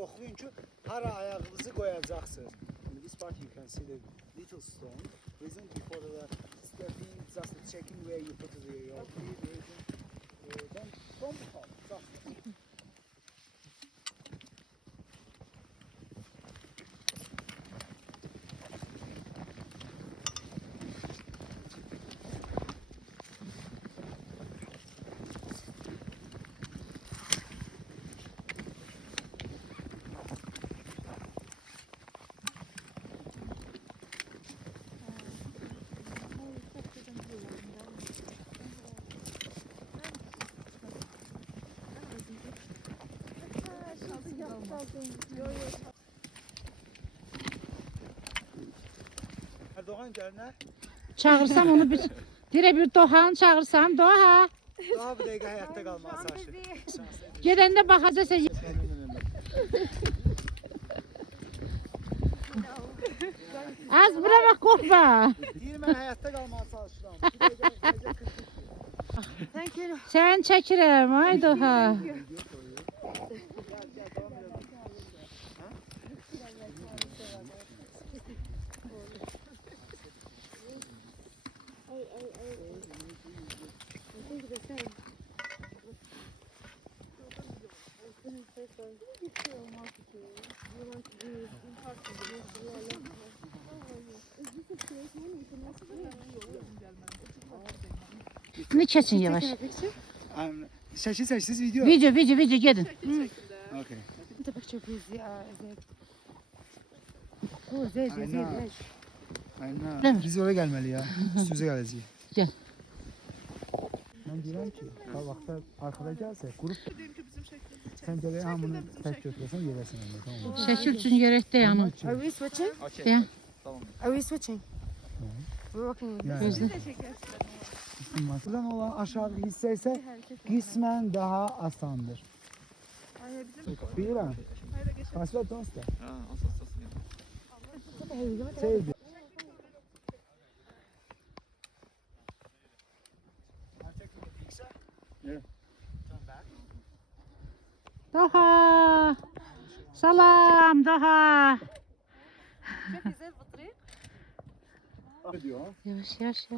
yoxlayın ki, hara ayağınızı qoyacaqsınız. In this part you can see the little stone. Reason before the stepping, just checking where you put your feet. Then don't fall. Just. Erdoğan gelene. Çağırsam onu bir Doğan çağırsam Doğa. Daha bir dəqiqə həyatda qalmağa çalışır. Gedəndə baxacaqsa az bura bax qorxma. Deyir mən həyatda qalmağa çalışıram. Bir dəqiqə 40. Thank you. Sən çəkirəm ay Doğa. Ne keçin yavaş. Şəkil video. Video gedin. Okay. انت picture please زيد زيد Aynen. Biz oraya gelmeli ya. Üstümüze geleceğiz. Gel. Ben diyorum ki, ha vaxtda arkada gelse, grup sen gələ hamını tək götürəsən, yerəsən onda, tamam mı? Şəkil üçün gərək dayanın. Are we switching? Dayan. Are we switching? We're working with Gözlə. Buradan olan aşağı hissə isə qismən daha asandır. Bilirəm. Kasvet dosta. Sevdi. Doğa. Salam Doğa. Diyor. Yavaş.